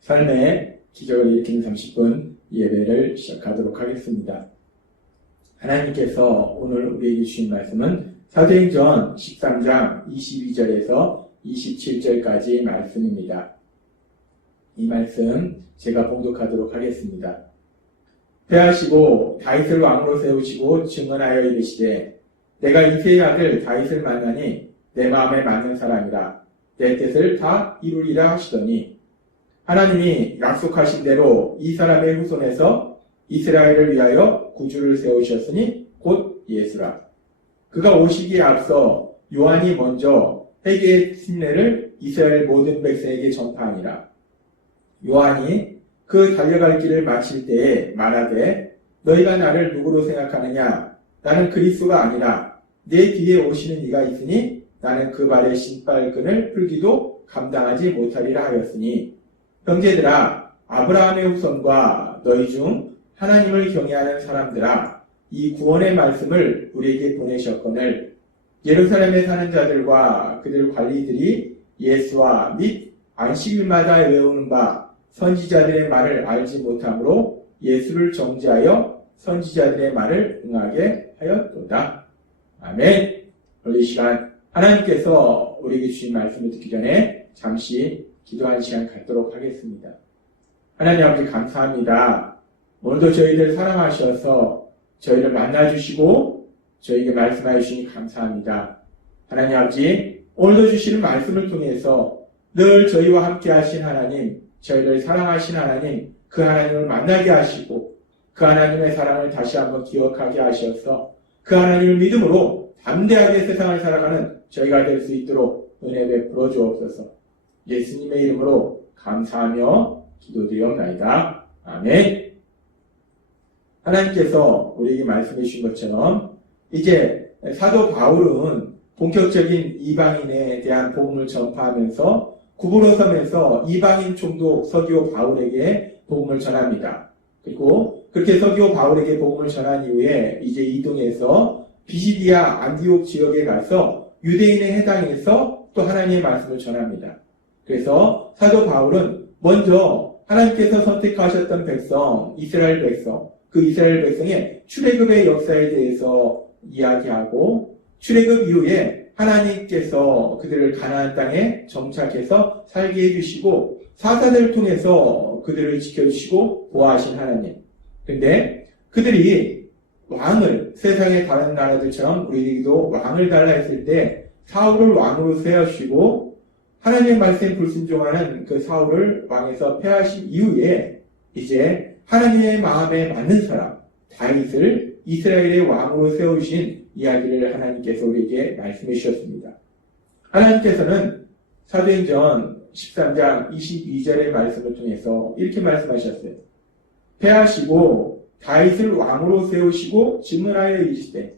삶의 기적을 일으키는 30분 예배를 시작하도록 하겠습니다. 하나님께서 오늘 우리에게 주신 말씀은 사도행전 13장 22절에서 27절까지 말씀입니다. 이 말씀 제가 봉독하도록 하겠습니다. 패하시고 다윗을 왕으로 세우시고 증언하여 이르시되 내가 이새의 아들 다윗을 만나니 내 마음에 맞는 사람이라 내 뜻을 다 이루리라 하시더니 하나님이 약속하신 대로 이 사람의 후손에서 이스라엘을 위하여 구주를 세우셨으니 곧 예수라. 그가 오시기에 앞서 요한이 먼저 회개의 침례를 이스라엘 모든 백성에게 전파하니라. 요한이 그 달려갈 길을 마칠 때에 말하되 너희가 나를 누구로 생각하느냐? 나는 그리스도가 아니라 내 뒤에 오시는 이가 있으니 나는 그 발의 신발끈을 풀기도 감당하지 못하리라 하였으니 형제들아, 아브라함의 후손과 너희 중 하나님을 경외하는 사람들아, 이 구원의 말씀을 우리에게 보내셨거늘 예루살렘에 사는 자들과 그들 관리들이 예수와 및 안식일마다 외우는 바 선지자들의 말을 알지 못하므로 예수를 정죄하여 선지자들의 말을 응하게 하였도다. 아멘. 오늘 이 시간 하나님께서 우리에게 주신 말씀을 듣기 전에 잠시 기도하는 시간 갖도록 하겠습니다. 하나님 아버지 감사합니다. 오늘도 저희들 사랑하셔서 저희를 만나주시고 저희에게 말씀하여 주시니 감사합니다. 하나님 아버지 오늘도 주시는 말씀을 통해서 늘 저희와 함께 하신 하나님, 저희를 사랑하신 하나님, 그 하나님을 만나게 하시고 그 하나님의 사랑을 다시 한번 기억하게 하셔서 그 하나님을 믿음으로 담대하게 세상을 살아가는 저희가 될 수 있도록 은혜 베풀어 주옵소서. 예수님의 이름으로 감사하며 기도드리옵나이다. 아멘. 하나님께서 우리에게 말씀해 주신 것처럼 이제 사도 바울은 본격적인 이방인에 대한 복음을 전파하면서 구부러 서면서 이방인 총독 서기오 바울에게 복음을 전합니다. 그리고 그렇게 서기오 바울에게 복음을 전한 이후에 이제 이동해서 비시디아 안디옥 지역에 가서 유대인에 해당해서 또 하나님의 말씀을 전합니다. 그래서 사도 바울은 먼저 하나님께서 선택하셨던 백성, 이스라엘 백성, 그 이스라엘 백성의 출애굽의 역사에 대해서 이야기하고 출애굽 이후에 하나님께서 그들을 가나안 땅에 정착해서 살게 해주시고 사사들을 통해서 그들을 지켜주시고 보호하신 하나님. 근데 그들이 왕을 세상의 다른 나라들처럼 우리에게도 왕을 달라 했을 때 사울을 왕으로 세우시고 하나님의 말씀에 불순종하는 그 사울을 왕에서 폐하신 이후에 이제 하나님의 마음에 맞는 사람 다윗을 이스라엘의 왕으로 세우신 이야기를 하나님께서 우리에게 말씀해 주셨습니다. 하나님께서는 사도행전 13장 22절의 말씀을 통해서 이렇게 말씀하셨어요. 폐하시고 다윗을 왕으로 세우시고 증언하여 이르시되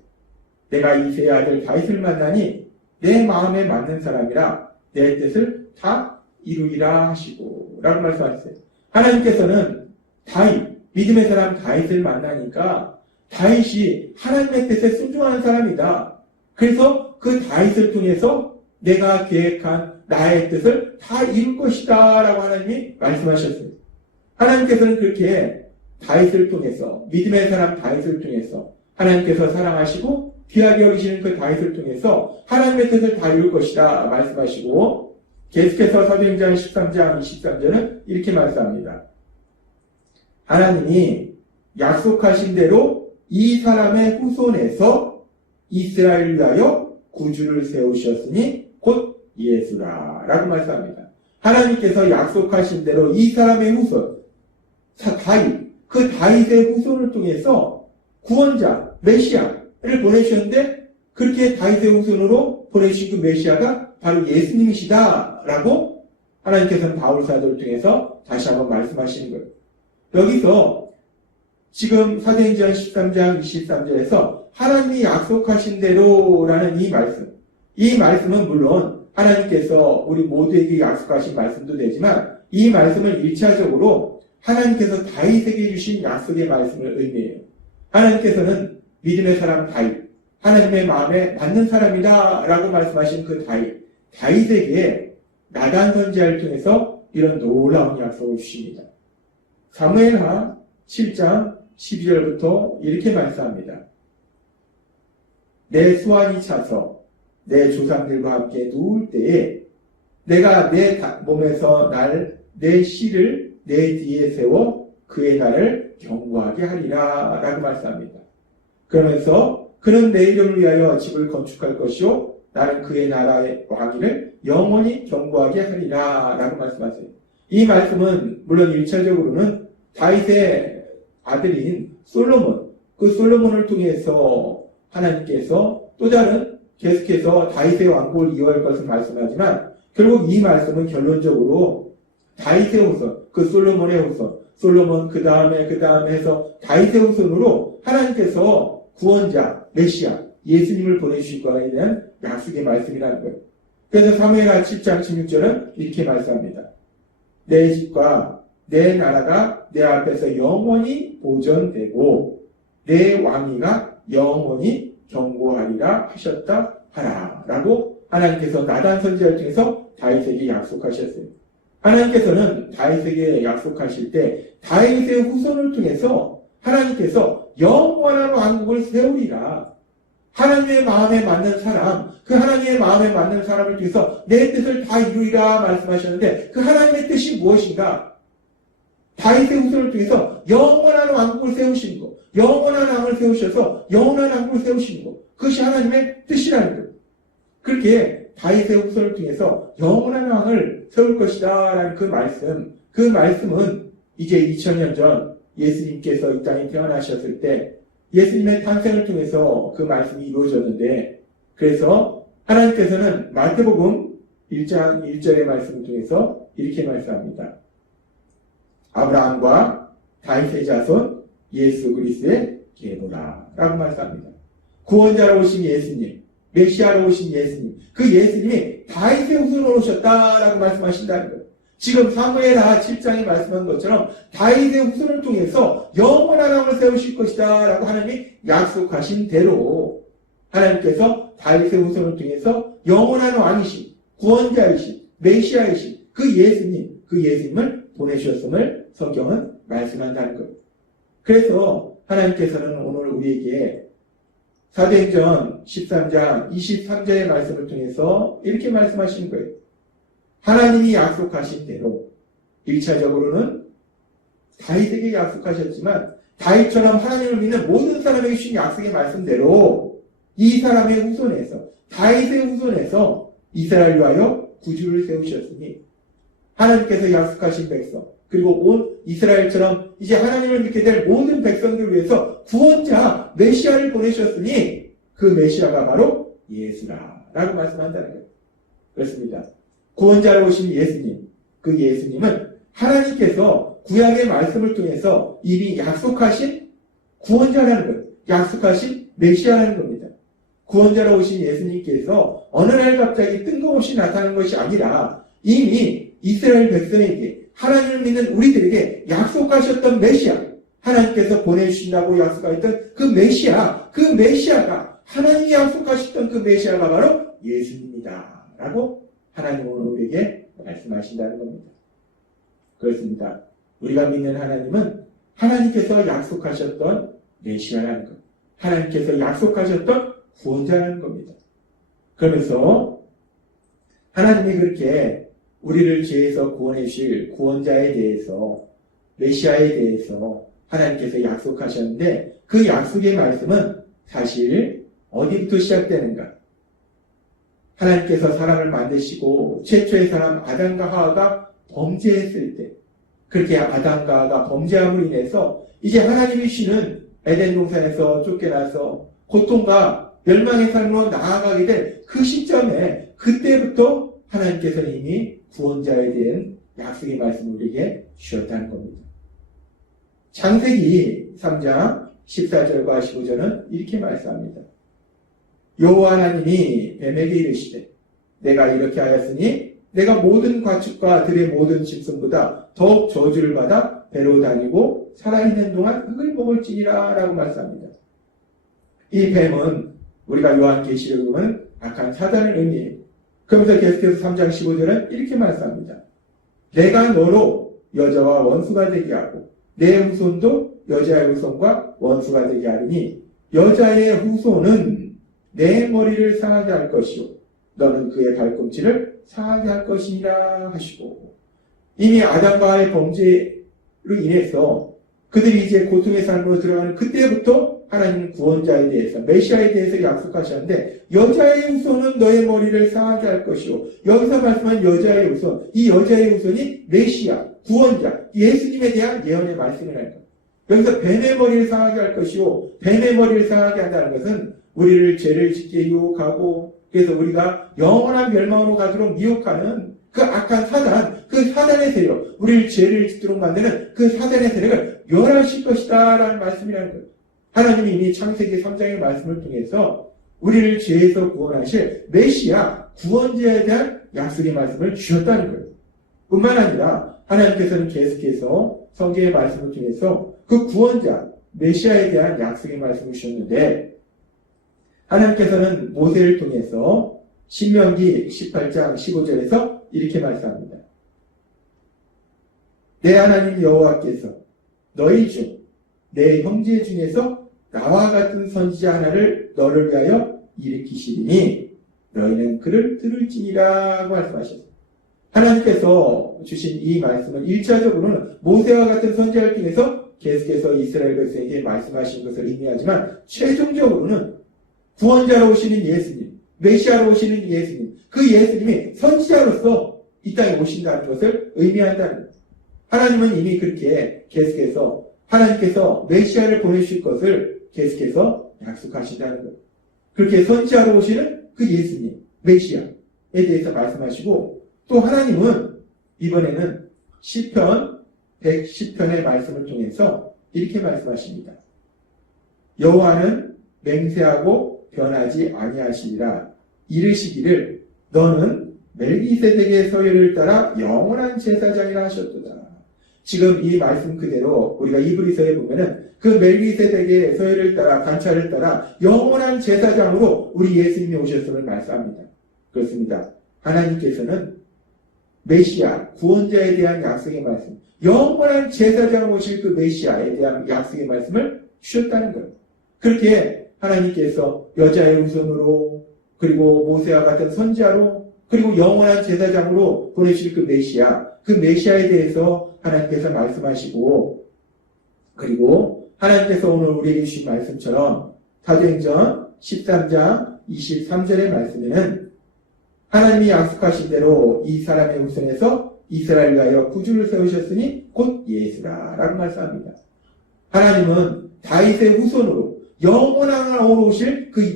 내가 이새의 아들 다윗을 만나니 내 마음에 맞는 사람이라 내 뜻을 다 이루리라 하시고 라고 말씀하셨어요. 하나님께서는 다윗, 믿음의 사람 다윗을 만나니까 다윗이 하나님의 뜻에 순종하는 사람이다. 그래서 그 다윗을 통해서 내가 계획한 나의 뜻을 다 이룰 것이다 라고 하나님이 말씀하셨어요. 하나님께서는 그렇게 다윗을 통해서 믿음의 사람 다윗을 통해서 하나님께서 사랑하시고 귀하게 여기시는 그 다윗을 통해서 하나님의 뜻을 다 이룰 것이다 말씀하시고 계속해서 사도행전 13장 23절은 이렇게 말씀합니다. 하나님이 약속하신 대로 이 사람의 후손에서 이스라엘을 위하여 구주를 세우셨으니 곧 예수라 라고 말씀합니다. 하나님께서 약속하신 대로 이 사람의 후손 다윗, 그 다윗의 후손을 통해서 구원자 메시아를 보내주셨는데 그렇게 다윗의 후손으로 보내주신 그 메시아가 바로 예수님이시다라고 하나님께서는 바울 사도를 통해서 다시 한번 말씀하시는 거예요. 여기서 지금 사도행전 13장 23절에서 하나님이 약속하신 대로라는 이 말씀은 물론 하나님께서 우리 모두에게 약속하신 말씀도 되지만 이 말씀은 1차적으로 하나님께서 다윗에게 주신 약속의 말씀을 의미해요. 하나님께서는 믿음의 사람 다윗, 하나님의 마음에 맞는 사람이다 라고 말씀하신 그 다윗에게 나단 선지자를 통해서 이런 놀라운 약속을 주십니다. 사무엘하 7장 12절부터 이렇게 말씀합니다. 내 수완이 차서 내 조상들과 함께 누울 때에 내가 내 몸에서 내 씨를 내 뒤에 세워 그의 나를 경고하게 하리라 라고 말씀합니다. 그러면서 그는 내 이름을 위하여 집을 건축할 것이요 나는 그의 나라의 왕위를 영원히 경고하게 하리라 라고 말씀하세요. 이 말씀은 물론 1차적으로는 다윗의 아들인 솔로몬, 그 솔로몬을 통해서 하나님께서 또 다른 계속해서 다윗의 왕국을 이어갈 것을 말씀하지만 결국 이 말씀은 결론적으로 다윗의 후손, 그 솔로몬의 후손, 솔로몬 그 다음에 해서 다윗의 후손으로 하나님께서 구원자, 메시아, 예수님을 보내주실 거에 대한 약속의 말씀이라는 거예요. 그래서 사무엘하 7장 16절은 이렇게 말씀합니다. 내 집과 내 나라가 내 앞에서 영원히 보존되고 내 왕위가 영원히 경고하리라 하셨다 하라 라고 하나님께서 나단 선지자를 통해서 다윗에게 약속하셨어요. 하나님께서는 다윗에게 약속하실 때 다윗의 후손을 통해서 하나님께서 영원한 왕국을 세우리라. 하나님의 마음에 맞는 사람, 그 하나님의 마음에 맞는 사람을 통해서 내 뜻을 다 이루리라 말씀하셨는데 그 하나님의 뜻이 무엇인가? 다윗의 후손을 통해서 영원한 왕국을 세우시는 것, 영원한 왕을 세우셔서 영원한 왕국을 세우시는 것, 그것이 하나님의 뜻이라는 거예요. 그렇게 다윗의 후손을 통해서 영원한 왕을 세울 것이다 라는 그 말씀은 이제 2000년 전 예수님께서 이 땅에 태어나셨을 때 예수님의 탄생을 통해서 그 말씀이 이루어졌는데, 그래서 하나님께서는 마태복음 1장 1절의 말씀을 통해서 이렇게 말씀합니다. 아브라함과 다윗의 자손 예수 그리스도의 계보라 라고 말씀합니다. 구원자로 오신 예수님, 메시아로 오신 예수님, 그 예수님이 다윗의 후손으로 오셨다라고 말씀하신다는 거예요. 지금 사무엘하 7장이 말씀한 것처럼 다윗의 후손을 통해서 영원한 왕을 세우실 것이다 라고 하나님이 약속하신 대로 하나님께서 다윗의 후손을 통해서 영원한 왕이신, 구원자이신, 메시아이신 그 예수님을 보내주셨음을 성경은 말씀한다는 거예요. 그래서 하나님께서는 오늘 우리에게 사도행전 13장 23절의 말씀을 통해서 이렇게 말씀하시는 거예요. 하나님이 약속하신 대로 1차적으로는 다윗에게 약속하셨지만 다윗처럼 하나님을 믿는 모든 사람에게 주신 약속의 말씀대로 이 사람의 후손에서, 다윗의 후손에서 이스라엘을 위하여 구주를 세우셨으니 하나님께서 약속하신 백성, 그리고 온 이스라엘처럼 이제 하나님을 믿게 될 모든 백성들을 위해서 구원자 메시아를 보내셨으니 그 메시아가 바로 예수라라고 말씀한다는 거예요. 그렇습니다. 구원자로 오신 예수님, 그 예수님은 하나님께서 구약의 말씀을 통해서 이미 약속하신 구원자라는 거예요. 약속하신 메시아라는 겁니다. 구원자로 오신 예수님께서 어느 날 갑자기 뜬금없이 나타나는 것이 아니라 이미 이스라엘 백성에게, 하나님을 믿는 우리들에게 약속하셨던 메시아, 하나님께서 보내주신다고 약속하셨던 그 메시아가 하나님이 약속하셨던 그 메시아가 바로 예수님이다 라고 하나님은 우리에게 말씀하신다는 겁니다. 그렇습니다. 우리가 믿는 하나님은 하나님께서 약속하셨던 메시아라는 것, 하나님께서 약속하셨던 구원자라는 겁니다. 그러면서 하나님이 그렇게 우리를 죄에서 구원해 주실 구원자에 대해서, 메시아에 대해서 하나님께서 약속하셨는데 그 약속의 말씀은 사실 어디부터 시작되는가? 하나님께서 사람을 만드시고 최초의 사람 아담과 하와가 범죄했을 때, 그렇게 아담과 하와가 범죄함으로 인해서 이제 하나님이 주시는 에덴 동산에서 쫓겨나서 고통과 멸망의 삶으로 나아가게 된 그 시점에, 그때부터 하나님께서는 이미 구원자에 대한 약속의 말씀을 우리에게 주셨다는 겁니다. 창세기 3장 14절과 15절은 이렇게 말씀합니다. 여호와 하나님이 뱀에게 이르시되 내가 이렇게 하였으니 내가 모든 가축과 들의 모든 짐승보다 더욱 저주를 받아 배로 다니고 살아있는 동안 흙을 먹을지니라 라고 말씀합니다. 이 뱀은 우리가 요한계시록에 보면 악한 사단을 의미해요. 그러면서 계속해서 3장 15절은 이렇게 말씀합니다. 내가 너로 여자와 원수가 되게 하고 내 후손도 여자의 후손과 원수가 되게 하리니 여자의 후손은 내 머리를 상하게 할 것이요 너는 그의 발꿈치를 상하게 할 것이니라 하시고, 이미 아담과의 범죄로 인해서 그들이 이제 고통의 삶으로 들어가는 그때부터 하나님 구원자에 대해서, 메시아에 대해서 약속하셨는데, 여자의 후손은 너의 머리를 상하게 할 것이요. 여기서 말씀한 여자의 후손, 이 여자의 후손이 메시아, 구원자, 예수님에 대한 예언의 말씀을 할 거예요. 여기서 뱀의 머리를 상하게 할 것이요. 뱀의 머리를 상하게 한다는 것은 우리를 죄를 짓게 유혹하고, 그래서 우리가 영원한 멸망으로 가도록 미혹하는 그 악한 사단, 그 사단의 세력, 우리를 죄를 짓도록 만드는 그 사단의 세력을 멸하실 것이다 라는 말씀이라는 거예요. 하나님이 이미 창세기 3장의 말씀을 통해서 우리를 죄에서 구원하실 메시아, 구원자에 대한 약속의 말씀을 주셨다는 거예요. 뿐만 아니라 하나님께서는 계속해서 성경의 말씀을 통해서 그 구원자, 메시아에 대한 약속의 말씀을 주셨는데, 하나님께서는 모세를 통해서 신명기 18장 15절에서 이렇게 말씀합니다. 내 하나님 여호와께서 너희 중 내 형제 중에서 나와 같은 선지자 하나를 너를 위하여 일으키시리니 너희는 그를 들을지니라고 말씀하셨습니다. 하나님께서 주신 이 말씀은 1차적으로는 모세와 같은 선지자를 통해서 계속해서 이스라엘 백성에게 말씀하신 것을 의미하지만, 최종적으로는 구원자로 오시는 예수님, 메시아로 오시는 예수님, 그 예수님이 선지자로서 이 땅에 오신다는 것을 의미한다는 거예요. 하나님은 이미 그렇게 계속해서 하나님께서 메시아를 보내실 것을 계속해서 약속하신다는 거예요. 그렇게 선지자로 오시는 그 예수님, 메시아에 대해서 말씀하시고, 또 하나님은 이번에는 시편 110편의 말씀을 통해서 이렇게 말씀하십니다. 여호와는 맹세하고 변하지 아니하시리라. 이르시기를 너는 멜기세덱의 서열을 따라 영원한 제사장이라 하셨도다. 지금 이 말씀 그대로 우리가 이브리서에 보면은 그 멜기세덱의 서열을 따라, 관찰을 따라 영원한 제사장으로 우리 예수님이 오셨음을 말씀합니다. 그렇습니다. 하나님께서는 메시아, 구원자에 대한 약속의 말씀, 영원한 제사장 오실 그 메시아에 대한 약속의 말씀을 주셨다는 거예요. 그렇게 하나님께서 여자의 후손으로, 그리고 모세와 같은 선지자로, 그리고 영원한 제사장으로 보내실 그 메시아에 대해서 하나님께서 말씀하시고, 그리고 하나님께서 오늘 우리에게 주신 말씀처럼 사도행전 13장 23절의 말씀에는 하나님이 약속하신 대로 이 사람의 후손에서 이스라엘을 위하여 구주를 세우셨으니 곧 예수라라고 말씀합니다. 하나님은 다윗의 후손으로 영원한 왕으로 오실 그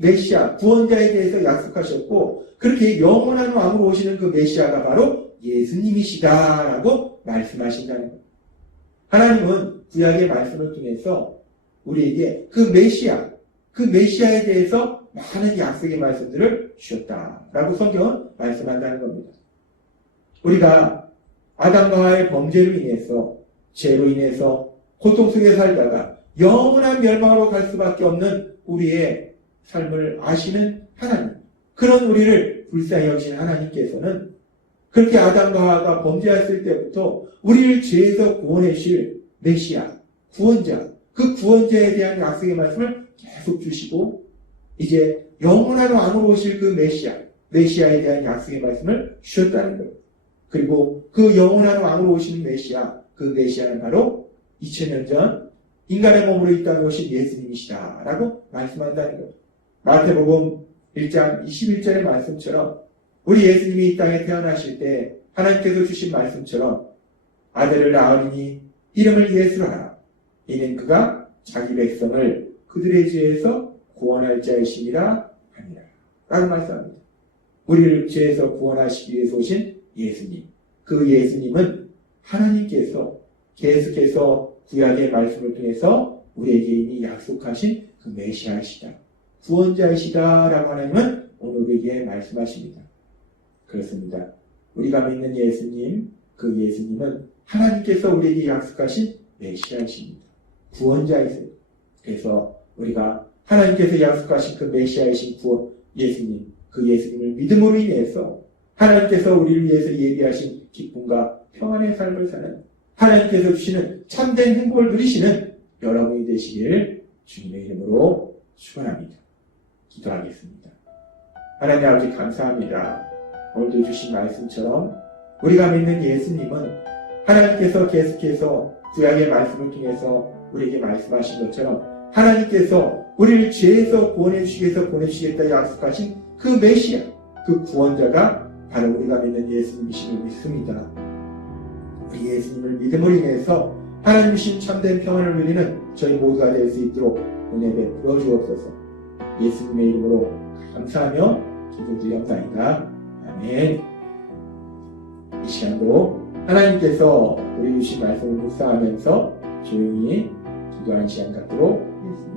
메시아, 구원자에 대해서 약속하셨고, 그렇게 영원한 왕으로 오시는 그 메시아가 바로 예수님이시다라고 말씀하신다는 거예요. 하나님은 구약의 말씀을 통해서 우리에게 그 메시아에 대해서 많은 약속의 말씀들을 주셨다라고 성경은 말씀한다는 겁니다. 우리가 아담과 하와의 범죄로 인해서, 죄로 인해서 고통 속에 살다가 영원한 멸망으로 갈 수밖에 없는 우리의 삶을 아시는 하나님, 그런 우리를 불쌍히 여기신 하나님께서는 그렇게 아담과 하와가 범죄했을 때부터 우리를 죄에서 구원해 주실 메시아, 구원자, 그 구원자에 대한 약속의 말씀을 계속 주시고, 이제 영원한 왕으로 오실 그 메시아에 대한 약속의 말씀을 주셨다는 거예요. 그리고 그 영원한 왕으로 오시는 그 메시아는 바로 2000년 전 인간의 몸으로 이 땅에 오신 예수님이시다라고 말씀한다는 거예요. 마태복음 1장 21절의 말씀처럼 우리 예수님이 이 땅에 태어나실 때 하나님께서 주신 말씀처럼 아들을 낳으리니 이름을 예수라 하라. 이는 그가 자기 백성을 그들의 죄에서 구원할 자이심이라 하니라 라고 말씀합니다. 우리를 죄에서 구원하시기 위해서 오신 예수님, 그 예수님은 하나님께서 계속해서 구약의 말씀을 통해서 우리에게 이미 약속하신 그 메시아이시다, 구원자이시다 라고 하나님은 오늘 우리에게 말씀하십니다. 그렇습니다. 우리가 믿는 예수님, 그 예수님은 하나님께서 우리에게 약속하신 메시아이십니다. 구원자이세요. 그래서 우리가 하나님께서 약속하신 그 메시아이신 예수님, 그 예수님을 믿음으로 인해서 하나님께서 우리를 위해서 예비하신 기쁨과 평안의 삶을 사는, 하나님께서 주시는 참된 행복을 누리시는 여러분이 되시길 주님의 이름으로 축원합니다. 기도하겠습니다. 하나님 아버지 감사합니다. 오늘도 주신 말씀처럼 우리가 믿는 예수님은 하나님께서 계속해서 구약의 말씀을 통해서 우리에게 말씀하신 것처럼 하나님께서 우리를 죄에서 구원해 주시기 위해서 보내주시겠다 약속하신 그 메시아, 그 구원자가 바로 우리가 믿는 예수님이심을 믿습니다. 우리 예수님을 믿음으로 인해서 하나님 주신 참된 평안을 누리는 저희 모두가 될 수 있도록 은혜 베풀어 주옵소서. 예수님의 이름으로 감사하며 기도드리옵나이다. 아멘. 이 시간도 하나님께서 우리 주신 말씀을 묵상하면서 조용히 기도하는 시간 갖도록 하겠습니다.